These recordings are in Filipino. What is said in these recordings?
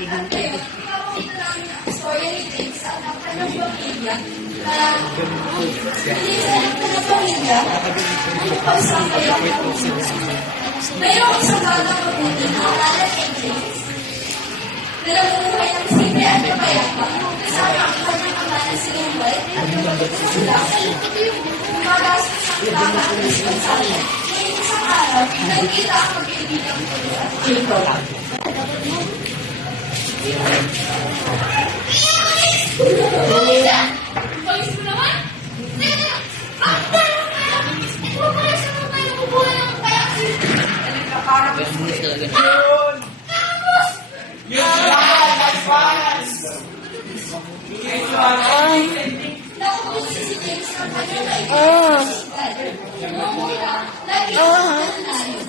At ngayon, ipapakita namin ang istorya ni James sa anak ng pamilya. Hindi sa anak ng pamilya, ano pa isang kaya mayroong isang batang mabuti na alala kay James na namumuhay ng simple at kapayapa kasama ang kanyang ama na si Lemuel at lumabot sa sila umagastos ang baka at responsable. Ngayon isang araw, nakikita ang mag-ibigang at Jacob. Pagis mo naman? Teka! Ang tanong ka lang! Ito ba pala siya naman yung kubuhay ng kaya? Tapos! Naubos si James ng kanyang kaibigan. Mumura, lagi ang nanalo.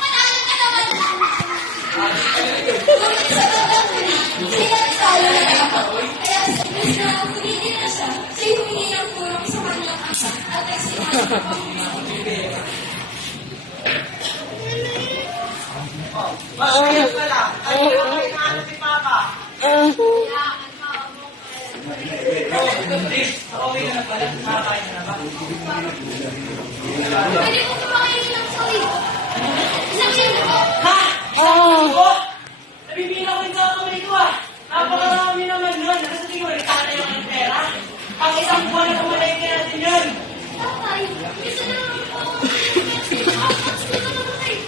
Manalan ka naman! Ngunit sa bandang huli, sinatalo na ako. Kaya sa imbes na humili na siya, siya humingi ng tulong sa kanyang asa at nagsinabi ng pamilya. Ayun pala. Ayun pala si Papa. Okay na pala. Nakakain na ba? Pwede ko kumakain ng sawi. Isang kilo po. Ha? Isang ko? Nabibila ko yung kamay ko ah. Napakarami naman yun. Nasa tingin ko, itana yung pera. Ang isang buwan na kumalengke natin yun. Tatay, isa na lang po ako. Gusto na naman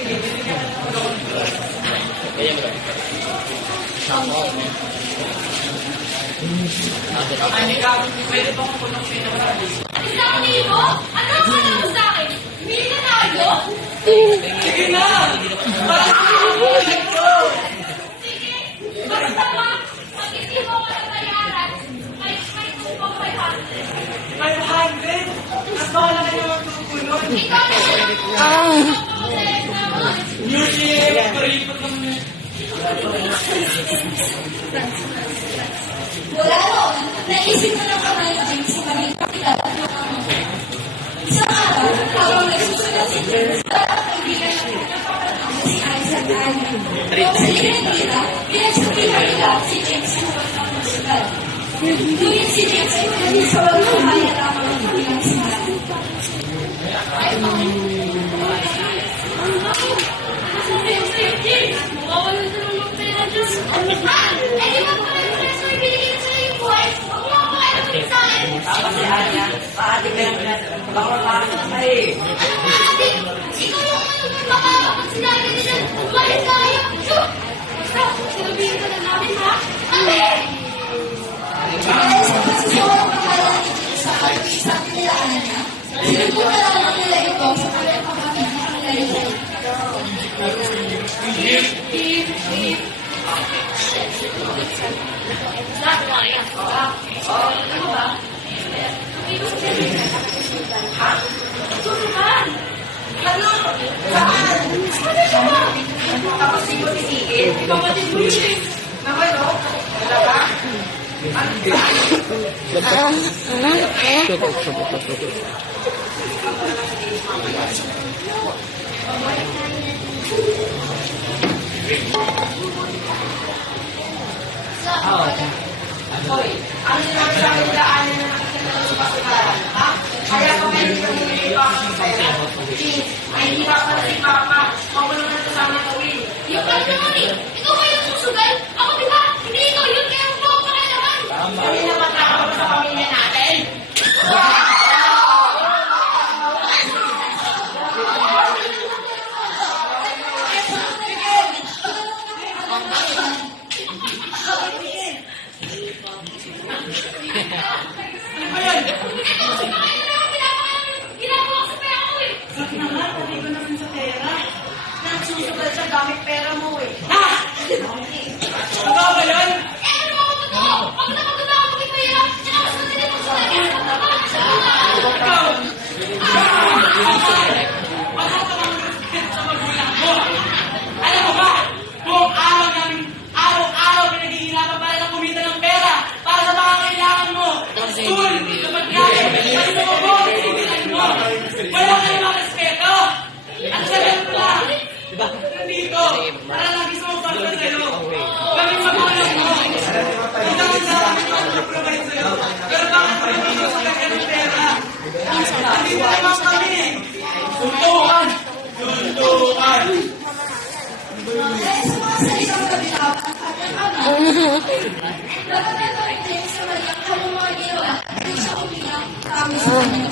Sige, bibigyan ka na ako. Ay, ikaw, pwede ba kung punong pinag-arabi? Isang libo? Ano ang kala mo sa akin? Bili na tayo? Sige na! Bakit mo ito? Sige, basta ba? Pag hindi mo ko nabayaran, may tupang 500. 500? At baka na kayo magtukulon. Ikaw na lang po. Pagpapasayag naman. Music! Kuripot lang na. Wala noon, naisip na ng kamay ni James sa kanyang kapital at mga isang araw, habang nagsusunod si James, parang kaibigan ng kanyang kapatid na si Isaac Allen. Nung sa linan nila, pinagsabihan nila si James sa huwag ng musical. Ngunit si James ay hindi sa walang kaya lamang ng kanilang simula. James, mawawalan na lang ng pera dyan. Eh, di ba pala yung preso ay binigyan sa iyo, boy? Huwag mo ako kayo ng sa akin. Tama si Anya. Paati ka yung baka parang naman eh. Ate, ikaw yung makakapagsinari nila. Umalis tayo. Basta, sinabihin ka na namin, ha? Ate! Dahil sa pagsusuwang pangalan ni James sa pag-iisang nilaanan niya, sinubukan na naman nila ito sa kanyang kapatid na kanilang Ano? Saan? Tapos si Sigit? Kapatid mo yun. Naman o? Wala ba? Hoy, ano sinabi sa akin daanan na nakikita ng pasukaran, ha? Kaya kung hindi ka bumili pa ako sa'yo, ay hindi pa pala si Papa. Ako naman ang kasama gawin. Yung pala naman eh. Ikaw ba yung susugal? Ako diba? Hindi ikaw yun. Kaya ang buong ka naman. Hindi naman nakakapag sa pamilya natin. Ano ba yan? Ginagawa ko sa pera ko eh. Sabi na nga, sabi ko naman sa pera. Nagsusugal siya gamit pera mo eh. Ha? Ano ba yan? Eh, ano mo ako to? Pag nakaganda ako mag-ipaya, tsaka mas madali mo sa kanya. Ikaw! Wala ka lang respect sa magulang mo. Alam mo ba? Buong araw namin, araw-araw pinaghihirapan para lang kumita ng pera para sa mga kailangan mo. School, sa pagkain, kasi sa mo, mo. Wala ka namang respeto. At sa ganun pala, hindi dito para lagi sumupalta sa'yo. Kaming magulang mo. Ikaw ang sa amin mag-provide sa'yo. Pero bakit mo naman gusto ka ng pera? Nandito naman kami. Suntukan! Suntukan! Dahil sa mga salitang kabitaw ang kanyang ama, dapat na gawin din sa kanyang kanyang mga ginawa kung siya umiyak kami sa kanyang.